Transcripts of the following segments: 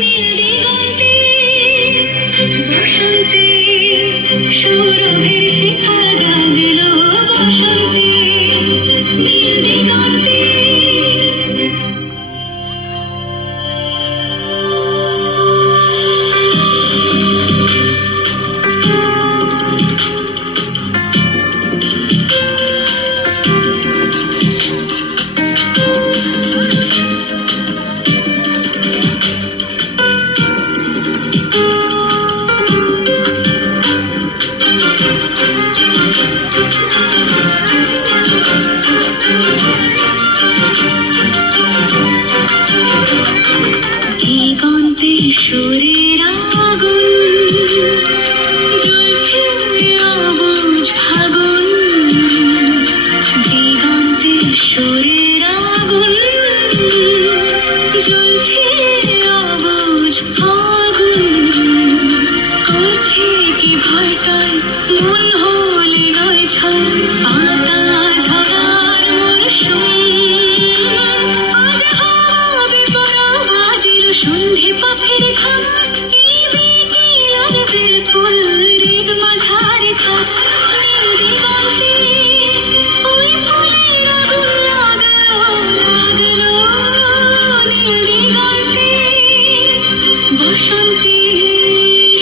নীল দিগন্তে বসন্তে সৌরভের শিখা জাগলো বসন্তে নীল দিগন্তে। দিগন্তে সুরের আগুন জ্বলছে অবুঝ ফাগুন। দিগন্তে সুরের আগুন জ্বলছে অবুঝ ফাগুন। করছে কি ভয়টায় মন হলে নয় ছয় পাতা ঝরার মরশুম। আজ হাওয়া বেপরোয়া দিল সন্ধে পথের ঝাঁক। এই বিকেল আর বিলকুল হৃদ মাঝারে থাক। নীল দিগন্তে ওই ফুলের আগুন লাগলো লাগলো নীল দিগন্তে। বসন্তে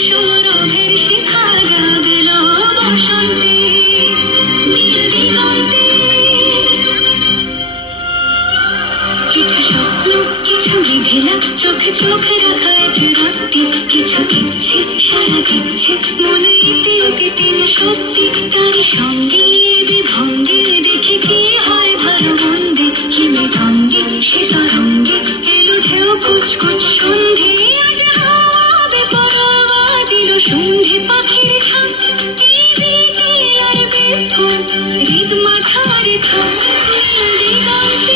সৌরভের শিখা জাগলো বসন্তে নীল দিগন্তে। কিছু স্বপ্ন কিছু মেঘেলা চোখে চোখে রাখা এক রাত্রি। কিছু ইচ্ছে সারা দিচ্ছে মনে ইতি উতি তিন সত্যি। তার সঙ্গে বিভঙ্গে দেখি কি হয় ভালো মন্দে। হিমে তঙ্গে সে তরঙ্গে এলো ঢেউ কুচকুচ সন্ধে। আজ হাওয়া বেপরোয়া দিল সন্ধে পাখির ঝাঁক। এই বিকেল আর বিফল হৃদ মাঝারে থাক। নীল দিগন্তে